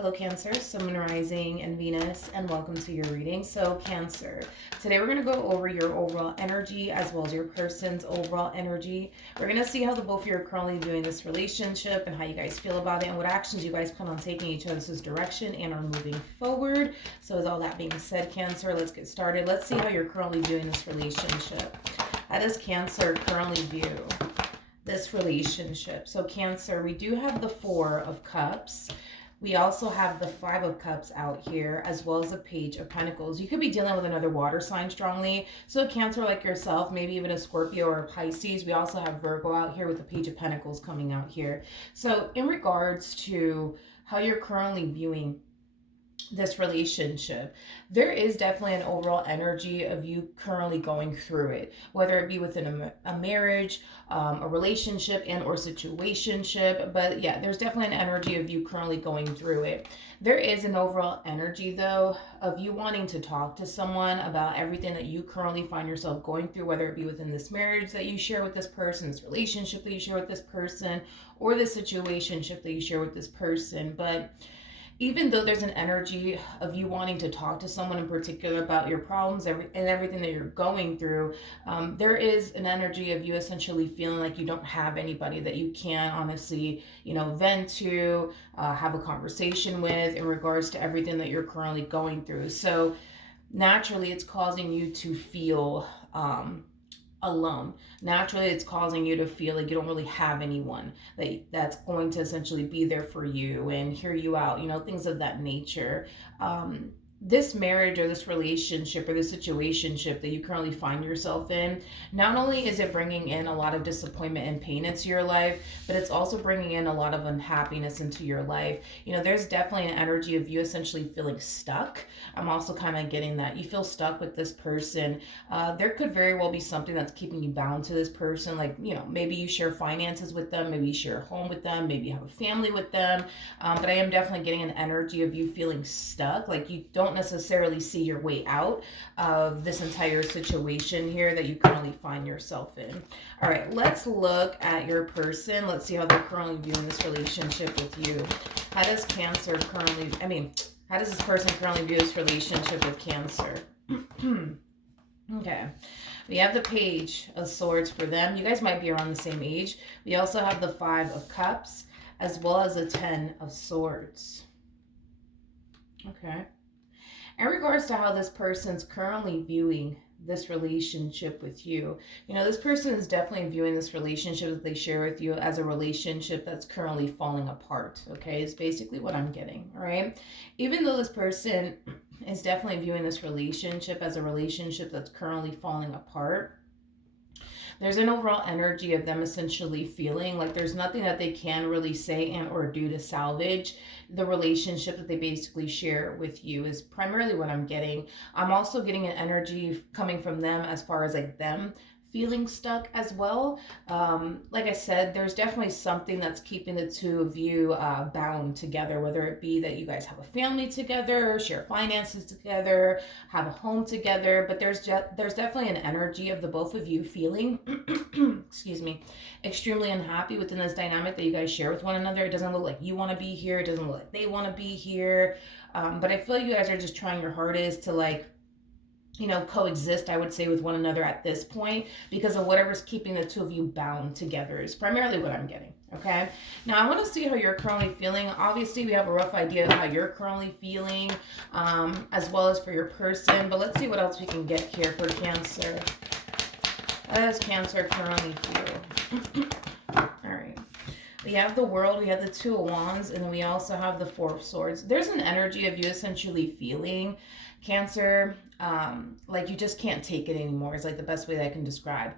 Hello Cancer, Sun, Moon, Rising, and Venus, and welcome to your reading. So Cancer, today we're going to go over your overall energy as well as your person's overall energy. We're going to see how the both of you are currently viewing this relationship and how you guys feel about it and what actions you guys plan on taking each other's direction and are moving forward. So with all that being said, Cancer, let's get started. Let's see how you're currently viewing this relationship. How does Cancer currently view this relationship? So Cancer, we do have the Four of Cups. We also have the Five of Cups out here, as well as the Page of Pentacles. You could be dealing with another water sign strongly. So Cancer like yourself, maybe even a Scorpio or a Pisces. We also have Virgo out here with the Page of Pentacles coming out here. So in regards to how you're currently viewing this relationship, there is definitely an overall energy of you currently going through it, whether it be within a marriage, a relationship and or situationship. But yeah, there's definitely an energy of you currently going through it. There is an overall energy though of you wanting to talk to someone about everything that you currently find yourself going through, whether it be within this marriage that you share with this person, this relationship that you share with this person, or the situationship that you share with this person. But even though there's an energy of you wanting to talk to someone in particular about your problems and everything that you're going through, there is an energy of you essentially feeling like you don't have anybody that you can honestly, vent to, have a conversation with in regards to everything that you're currently going through. So naturally, it's causing you to feel alone. Naturally, it's causing you to feel like you don't really have anyone that's going to essentially be there for you and hear you out, things of that nature. This marriage or this relationship or this situationship that you currently find yourself in, not only is it bringing in a lot of disappointment and pain into your life, but it's also bringing in a lot of unhappiness into your life. There's definitely an energy of you essentially feeling stuck. I'm also kind of getting that you feel stuck with this person. There could very well be something that's keeping you bound to this person. Like, maybe you share finances with them, maybe you share a home with them, maybe you have a family with them. But I am definitely getting an energy of you feeling stuck, like you don't necessarily see your way out of this entire situation here that you currently find yourself in. All right, let's look at your person. Let's see how they're currently viewing this relationship with you. How does how does this person currently view this relationship with Cancer? Okay. We have the Page of Swords for them. You guys might be around the same age. We also have the Five of Cups as well as the Ten of Swords. Okay. In regards to how this person's currently viewing this relationship with you, this person is definitely viewing this relationship that they share with you as a relationship that's currently falling apart. Okay, is basically what I'm getting. All right. Even though this person is definitely viewing this relationship as a relationship that's currently falling apart, there's an overall energy of them essentially feeling like there's nothing that they can really say and or do to salvage the relationship that they basically share with you is primarily what I'm getting. I'm also getting an energy coming from them as far as like them feeling stuck as well. Like I said, there's definitely something that's keeping the two of you bound together, whether it be that you guys have a family together, share finances together, have a home together, but there's definitely an energy of the both of you feeling excuse me, extremely unhappy within this dynamic that you guys share with one another. It doesn't look like you want to be here, it doesn't look like they want to be here, but I feel like you guys are just trying your hardest to coexist, I would say, with one another at this point because of whatever's keeping the two of you bound together is primarily what I'm getting. Okay. Now I want to see how you're currently feeling. Obviously, we have a rough idea of how you're currently feeling, as well as for your person. But let's see what else we can get here for Cancer. How does Cancer currently feel? All right. We have the World, we have the Two of Wands, and then we also have the Four of Swords. There's an energy of you essentially feeling, Cancer, like you just can't take it anymore is like the best way that I can describe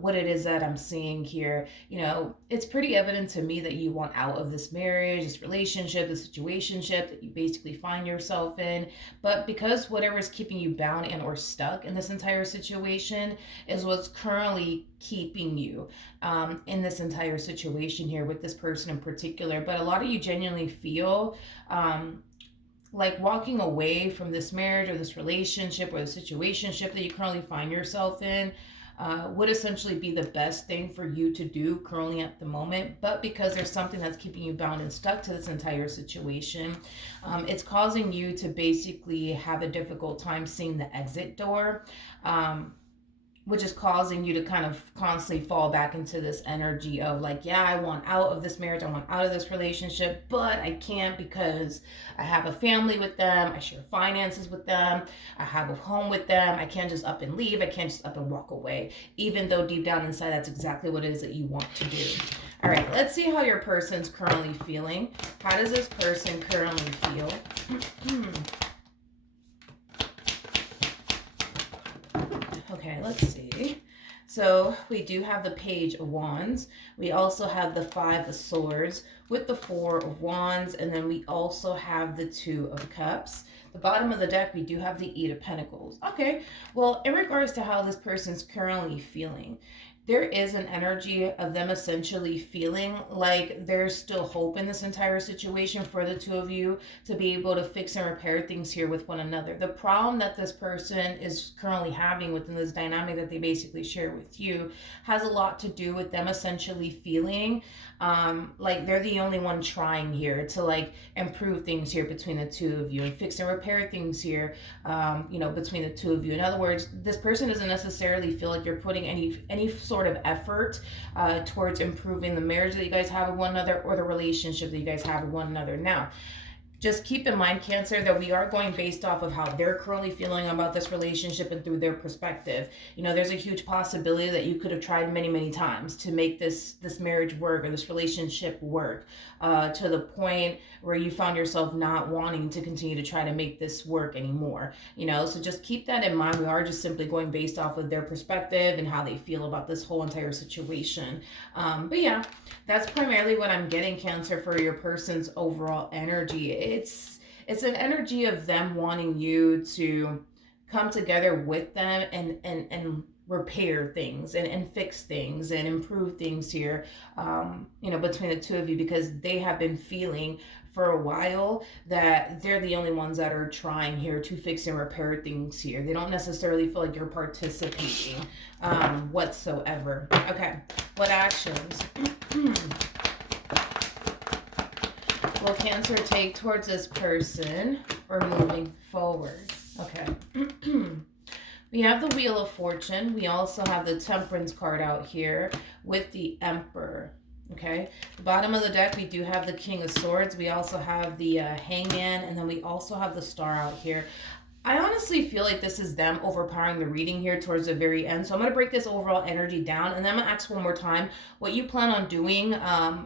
what it is that I'm seeing here. It's pretty evident to me that you want out of this marriage, this relationship, this situationship that you basically find yourself in. But because whatever is keeping you bound and or stuck in this entire situation is what's currently keeping you in this entire situation here with this person in particular. But a lot of you genuinely feel like walking away from this marriage or this relationship or the situationship that you currently find yourself in would essentially be the best thing for you to do currently at the moment. But because there's something that's keeping you bound and stuck to this entire situation, it's causing you to basically have a difficult time seeing the exit door. Which is causing you to kind of constantly fall back into this energy of like, yeah, I want out of this marriage, I want out of this relationship, but I can't because I have a family with them, I share finances with them, I have a home with them, I can't just up and leave, I can't just up and walk away, even though deep down inside that's exactly what it is that you want to do. All right, let's see how your person's currently feeling. How does this person currently feel? Okay, let's see. So we do have the Page of Wands. We also have the Five of Swords with the Four of Wands. And then we also have the Two of Cups. The bottom of the deck, we do have the Eight of Pentacles. Okay, well, in regards to how this person's currently feeling, there is an energy of them essentially feeling like there's still hope in this entire situation for the two of you to be able to fix and repair things here with one another. The problem that this person is currently having within this dynamic that they basically share with you has a lot to do with them essentially feeling like they're the only one trying here to like improve things here between the two of you and fix and repair things here, between the two of you. In other words, this person doesn't necessarily feel like you're putting any sort of effort towards improving the marriage that you guys have with one another or the relationship that you guys have with one another. Now, just keep in mind, Cancer, that we are going based off of how they're currently feeling about this relationship and through their perspective. There's a huge possibility that you could have tried many, many times to make this marriage work or this relationship work to the point where you found yourself not wanting to continue to try to make this work anymore. So just keep that in mind. We are just simply going based off of their perspective and how they feel about this whole entire situation. But yeah, that's primarily what I'm getting, Cancer, for your person's overall energy. It's an energy of them wanting you to come together with them and repair things and fix things and improve things here, between the two of you, because they have been feeling for a while that they're the only ones that are trying here to fix and repair things here. They don't necessarily feel like you're participating whatsoever. Okay, what actions will Cancer take towards this person or moving forward? Okay. We have the Wheel of Fortune. We also have the Temperance card out here with the Emperor. Okay. The bottom of the deck, we do have the King of Swords. We also have the Hangman, and then we also have the Star out here. I honestly feel like this is them overpowering the reading here towards the very end. So I'm going to break this overall energy down, and then I'm going to ask one more time what you plan on doing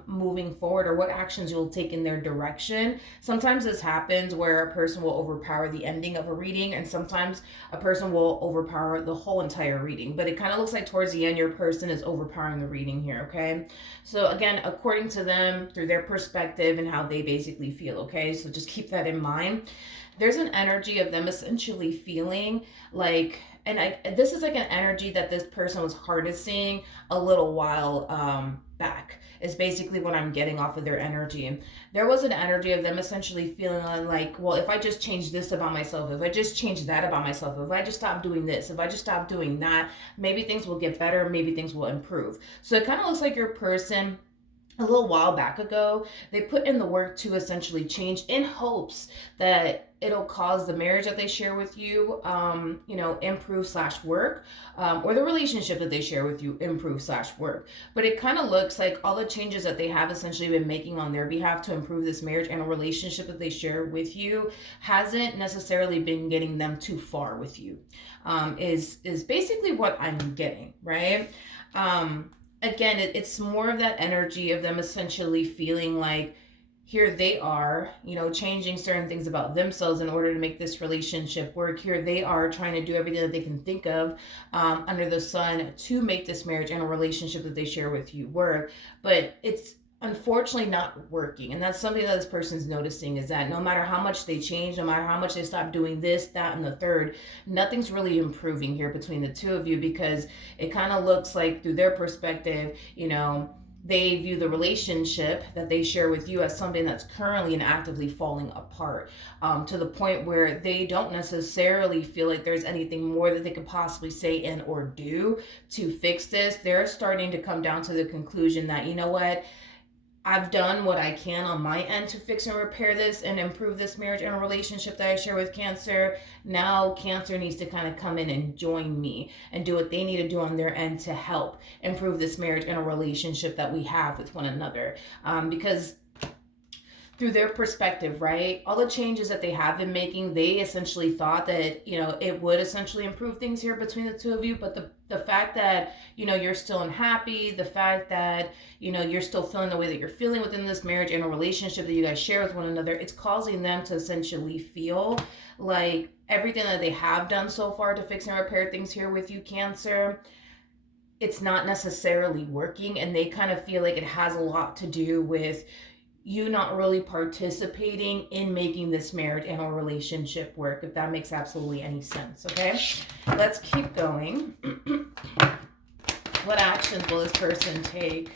moving forward, or what actions you'll take in their direction. Sometimes this happens where a person will overpower the ending of a reading, and sometimes a person will overpower the whole entire reading. But it kind of looks like towards the end, your person is overpowering the reading here, okay? So again, according to them, through their perspective and how they basically feel, okay? So just keep that in mind. There's an energy of them essentially feeling like, this is like an energy that this person was harnessing a little while back, is basically what I'm getting off of their energy. There was an energy of them essentially feeling like, well, if I just change this about myself, if I just change that about myself, if I just stop doing this, if I just stop doing that, maybe things will get better, maybe things will improve. So it kind of looks like your person, a little while back ago, they put in the work to essentially change in hopes that it'll cause the marriage that they share with you, improve/work, or the relationship that they share with you, improve/work. But it kind of looks like all the changes that they have essentially been making on their behalf to improve this marriage and a relationship that they share with you hasn't necessarily been getting them too far with you, is basically what I'm getting, right? Again, it's more of that energy of them essentially feeling like here they are, changing certain things about themselves in order to make this relationship work. Here they are trying to do everything that they can think of under the sun to make this marriage and a relationship that they share with you work. But it's unfortunately not working. And that's something that this person's noticing, is that no matter how much they change, no matter how much they stop doing this, that, and the third, nothing's really improving here between the two of you, because it kind of looks like through their perspective, they view the relationship that they share with you as something that's currently and actively falling apart, to the point where they don't necessarily feel like there's anything more that they could possibly say and or do to fix this. They're starting to come down to the conclusion that, you know what, I've done what I can on my end to fix and repair this and improve this marriage and relationship that I share with Cancer. Now Cancer needs to kind of come in and join me and do what they need to do on their end to help improve this marriage and a relationship that we have with one another. Because through their perspective, right? All the changes that they have been making, they essentially thought that, you know, it would essentially improve things here between the two of you. But the fact that, you know, you're still unhappy, the fact that, you know, you're still feeling the way that you're feeling within this marriage and a relationship that you guys share with one another, it's causing them to essentially feel like everything that they have done so far to fix and repair things here with you, Cancer, it's not necessarily working. And they kind of feel like it has a lot to do with you not really participating in making this marriage and a relationship work, if that makes absolutely any sense. Okay, let's keep going. What actions will this person take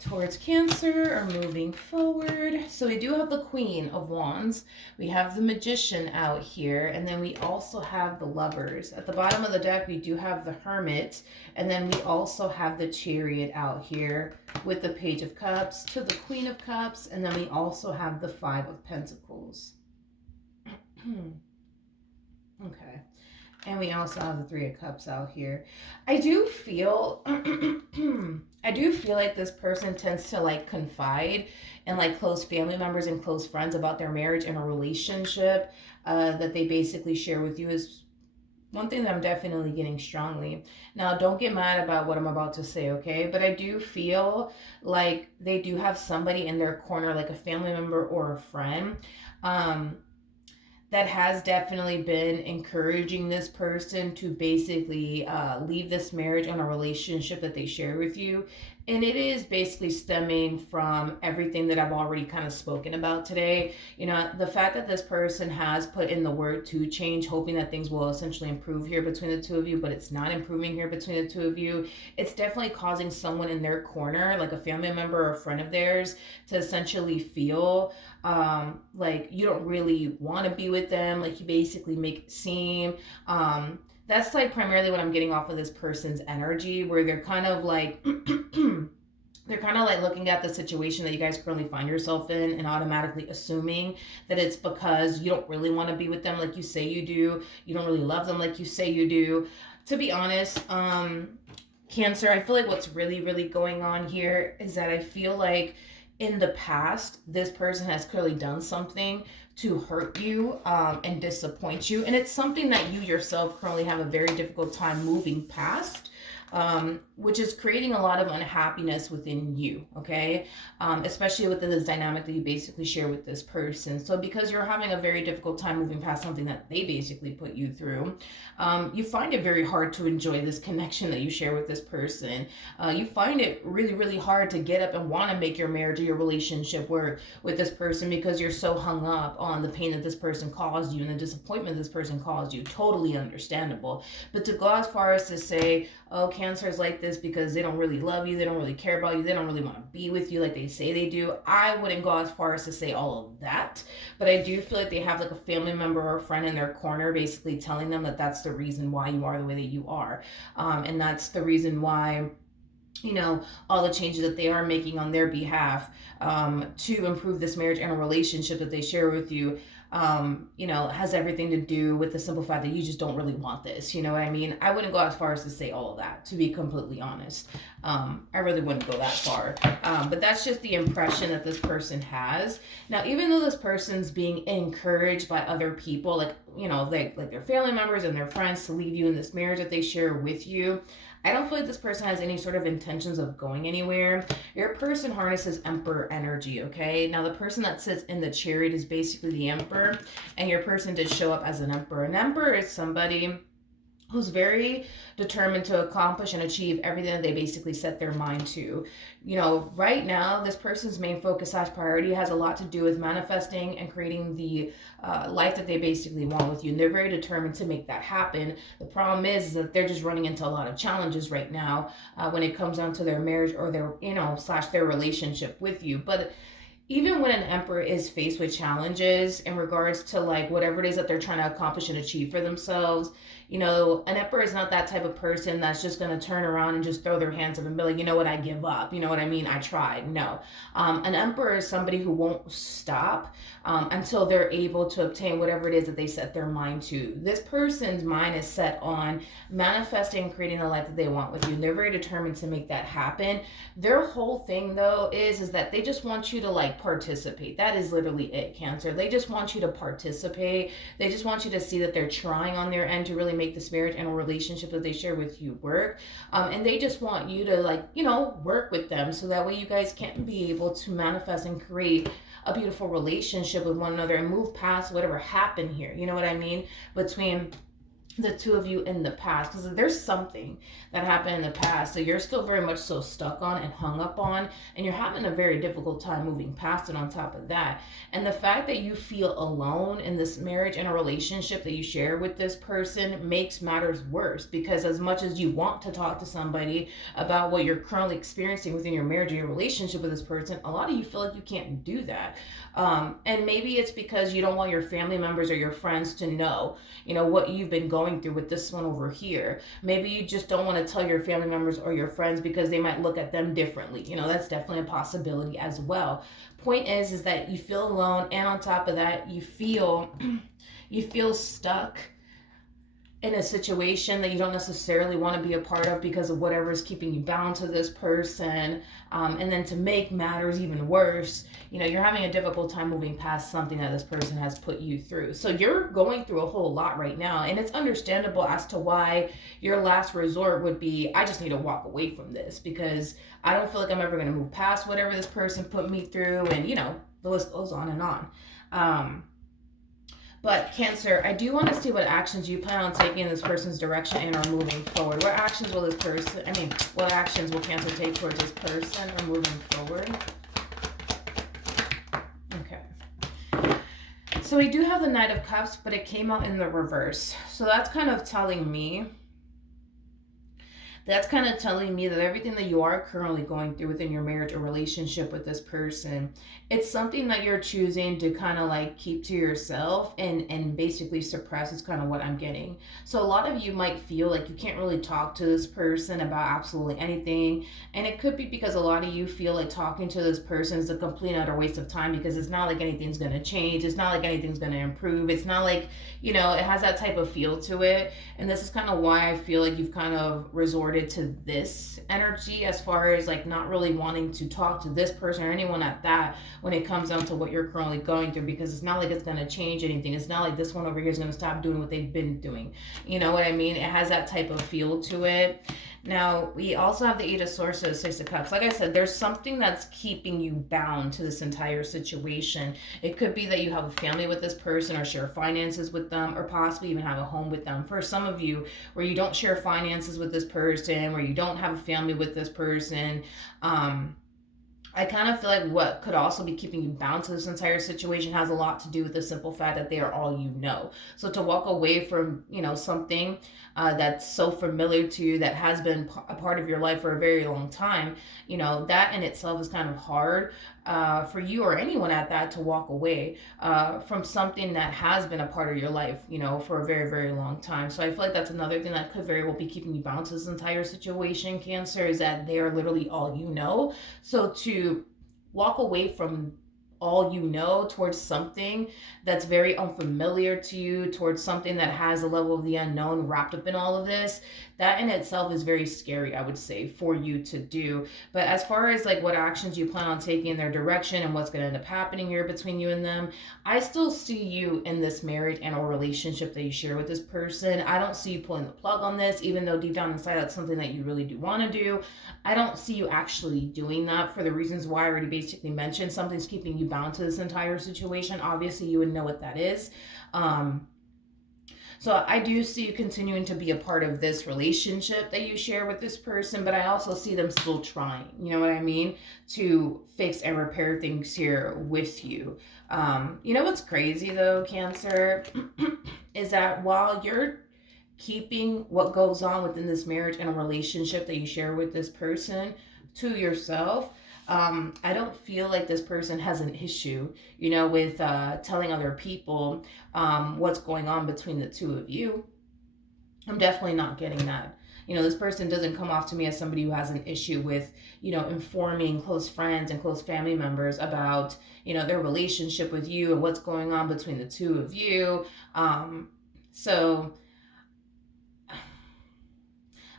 towards Cancer or moving forward? So we do have the Queen of Wands, we have the Magician out here, and then we also have the Lovers. At the bottom of the deck, we do have the Hermit, and then we also have the Chariot out here with the Page of Cups to the Queen of Cups, and then we also have the Five of Pentacles. Okay. And we also have the Three of Cups out here. I do feel like this person tends to like confide in like close family members and close friends about their marriage and a relationship that they basically share with you, is one thing that I'm definitely getting strongly. Now, don't get mad about what I'm about to say, okay? But I do feel like they do have somebody in their corner, like a family member or a friend, that has definitely been encouraging this person to basically leave this marriage and a relationship that they share with you. And it is basically stemming from everything that I've already kind of spoken about today. You know, the fact that this person has put in the word to change, hoping that things will essentially improve here between the two of you, but it's not improving here between the two of you. It's definitely causing someone in their corner, like a family member or a friend of theirs, to essentially feel like you don't really want to be with them. Like you basically make it seem, that's like primarily what I'm getting off of this person's energy, where they're kind of like they're kind of like looking at the situation that you guys currently find yourself in and automatically assuming that it's because you don't really want to be with them like you say you do. You don't really love them like you say you do. To be honest, Cancer, I feel like what's really, really going on here is that I feel like in the past, this person has clearly done something to hurt you and disappoint you. And it's something that you yourself currently have a very difficult time moving past, which is creating a lot of unhappiness within you, okay? Especially within this dynamic that you basically share with this person. So because you're having a very difficult time moving past something that they basically put you through, you find it very hard to enjoy this connection that you share with this person. You find it really, really hard to get up and want to make your marriage or your relationship work with this person because you're so hung up on the pain that this person caused you and the disappointment this person caused you. Totally understandable. But to go as far as to say, oh, Cancer is like this because they don't really love you, they don't really care about you, they don't really want to be with you like they say they do, I wouldn't go as far as to say all of that. But I do feel like they have like a family member or a friend in their corner basically telling them that that's the reason why you are the way that you are. And that's the reason why, you know, all the changes that they are making on their behalf to improve this marriage and a relationship that they share with you, you know, has everything to do with the simple fact that you just don't really want this. You know what I mean? I wouldn't go as far as to say all of that, to be completely honest. I really wouldn't go that far. But that's just the impression that this person has. Now, even though this person's being encouraged by other people, like, you know, like their family members and their friends to leave you in this marriage that they share with you, I don't feel like this person has any sort of intentions of going anywhere. Your person harnesses Emperor energy, okay? Now, the person that sits in the Chariot is basically the Emperor, and your person did show up as an Emperor. An Emperor is somebody who's very determined to accomplish and achieve everything that they basically set their mind to. Right now, this person's main focus slash priority has a lot to do with manifesting and creating the life that they basically want with you. And they're very determined to make that happen. The problem is that they're just running into a lot of challenges right now when it comes down to their marriage or their, slash their relationship with you. But even when an emperor is faced with challenges in regards to like whatever it is that they're trying to accomplish and achieve for themselves, an emperor is not that type of person that's just going to turn around and just throw their hands up and be like, you know what, I give up. You know what I mean? I tried. No. An emperor is somebody who won't stop until they're able to obtain whatever it is that they set their mind to. This person's mind is set on manifesting and creating the life that they want with you. And they're very determined to make that happen. Their whole thing, though, is that they just want you to like participate. That is literally it, Cancer. They just want you to participate. They just want you to see that they're trying on their end to really make this marriage and a relationship that they share with you work. And they just want you to work with them so that way you guys can be able to manifest and create a beautiful relationship with one another and move past whatever happened here. You know what I mean? Between the two of you in the past, because there's something that happened in the past that you're still very much so stuck on and hung up on, and you're having a very difficult time moving past it on top of that. And the fact that you feel alone in this marriage and a relationship that you share with this person makes matters worse, because as much as you want to talk to somebody about what you're currently experiencing within your marriage or your relationship with this person, a lot of you feel like you can't do that. And maybe it's because you don't want your family members or your friends to know, what you've been going through with this one over here. Maybe you just don't want to tell your family members or your friends because they might look at them differently. That's definitely a possibility as well. Point is that you feel alone, and on top of that, you feel stuck in a situation that you don't necessarily want to be a part of because of whatever is keeping you bound to this person. And then to make matters even worse, you're having a difficult time moving past something that this person has put you through. So you're going through a whole lot right now. And it's understandable as to why your last resort would be, I just need to walk away from this because I don't feel like I'm ever going to move past whatever this person put me through. And, the list goes on and on. But Cancer, I do want to see what actions you plan on taking in this person's direction and are moving forward. What actions will Cancer take towards this person or moving forward? Okay. So we do have the Knight of Cups, but it came out in the reverse. So that's kind of telling me that everything that you are currently going through within your marriage or relationship with this person, it's something that you're choosing to kind of like keep to yourself and basically suppress is kind of what I'm getting. So a lot of you might feel like you can't really talk to this person about absolutely anything. And it could be because a lot of you feel like talking to this person is a complete and utter waste of time because it's not like anything's going to change. It's not like anything's going to improve. It's not like, it has that type of feel to it. And this is kind of why I feel like you've kind of resorted to this energy as far as like not really wanting to talk to this person or anyone at that when it comes down to what you're currently going through, because it's not like it's going to change anything. It's not like this one over here is going to stop doing what they've been doing. You know what I mean? It has that type of feel to it. Now, we also have the Eight of Swords to the Six of Cups. Like I said, there's something that's keeping you bound to this entire situation. It could be that you have a family with this person or share finances with them or possibly even have a home with them. For some of you, where you don't share finances with this person, where you don't have a family with this person, I kind of feel like what could also be keeping you bound to this entire situation has a lot to do with the simple fact that they are all you know. So to walk away from, something that's so familiar to you, that has been a part of your life for a very long time, that in itself is kind of hard for you or anyone at that to walk away from something that has been a part of your life, for a very, very long time. So I feel like that's another thing that could very well be keeping you bound to this entire situation, Cancer, is that they are literally all you know. So to walk away from all you know towards something that's very unfamiliar to you, towards something that has a level of the unknown wrapped up in all of this, that in itself is very scary, I would say, for you to do. But as far as like what actions you plan on taking in their direction and what's going to end up happening here between you and them, I still see you in this marriage and a relationship that you share with this person. I don't see you pulling the plug on this, even though deep down inside that's something that you really do want to do. I don't see you actually doing that for the reasons why I already basically mentioned. Something's keeping you bound to this entire situation. Obviously, you would know what that is. So I do see you continuing to be a part of this relationship that you share with this person, but I also see them still trying, you know what I mean, to fix and repair things here with you. You know what's crazy though, Cancer, is that while you're keeping what goes on within this marriage and a relationship that you share with this person to yourself, I don't feel like this person has an issue, you know, with telling other people what's going on between the two of you. I'm definitely not getting that. You know, this person doesn't come off to me as somebody who has an issue with, you know, informing close friends and close family members about, you know, their relationship with you and what's going on between the two of you. So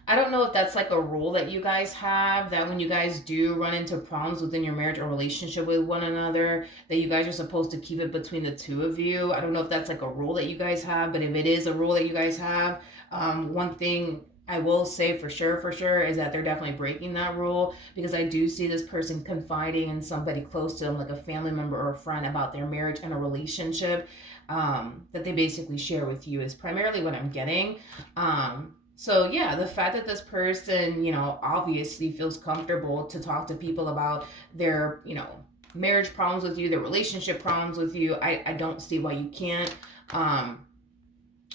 I don't know if that's like a rule that you guys have, that when you guys do run into problems within your marriage or relationship with one another, that you guys are supposed to keep it between the two of you. I don't know if that's like a rule that you guys have, but if it is a rule that you guys have, one thing I will say for sure, is that they're definitely breaking that rule, because I do see this person confiding in somebody close to them, like a family member or a friend, about their marriage and a relationship that they basically share with you is primarily what I'm getting. So yeah, the fact that this person, you know, obviously feels comfortable to talk to people about their, you know, marriage problems with you, their relationship problems with you, I don't see why you can't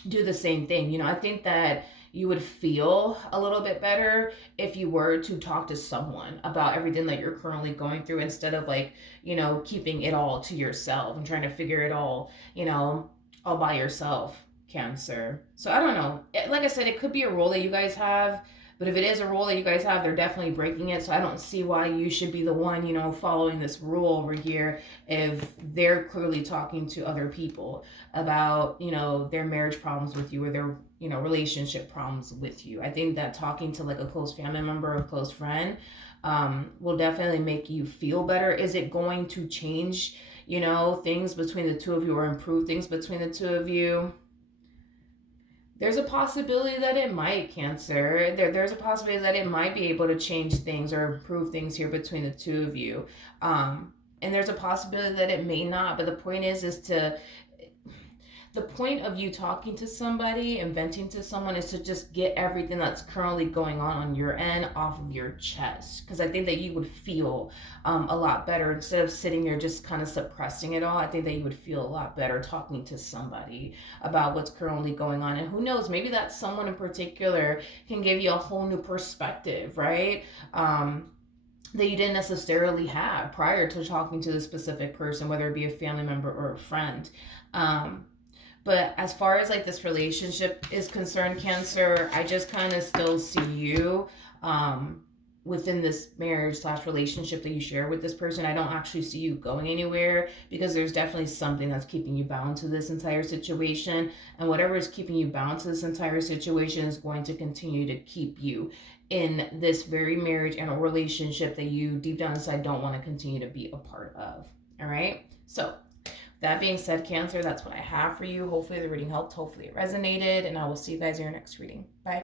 do the same thing. You know, I think that you would feel a little bit better if you were to talk to someone about everything that you're currently going through, instead of like, you know, keeping it all to yourself and trying to figure it all, you know, all by yourself, Cancer. So I don't know. Like I said, it could be a role that you guys have, but if it is a role that you guys have, they're definitely breaking it. So I don't see why you should be the one, you know, following this rule over here if they're clearly talking to other people about, you know, their marriage problems with you or their, you know, relationship problems with you. I think that talking to like a close family member or a close friend will definitely make you feel better. Is it going to change, you know, things between the two of you or improve things between the two of you? There's a possibility that it might, Cancer. There's a possibility that it might be able to change things or improve things here between the two of you. And there's a possibility that it may not. But the point is to the point of you talking to somebody and venting to someone is to just get everything that's currently going on your end off of your chest, because I think that you would feel a lot better instead of sitting there just kind of suppressing it all. I think that you would feel a lot better talking to somebody about what's currently going on, and who knows, maybe that someone in particular can give you a whole new perspective, right? That you didn't necessarily have prior to talking to the specific person, whether it be a family member or a friend. But as far as like this relationship is concerned, Cancer, I just kind of still see you within this marriage slash relationship that you share with this person. I don't actually see you going anywhere, because there's definitely something that's keeping you bound to this entire situation. And whatever is keeping you bound to this entire situation is going to continue to keep you in this very marriage and a relationship that you deep down inside don't want to continue to be a part of. All right. So that being said, Cancer, that's what I have for you. Hopefully the reading helped. Hopefully it resonated. And I will see you guys in your next reading. Bye.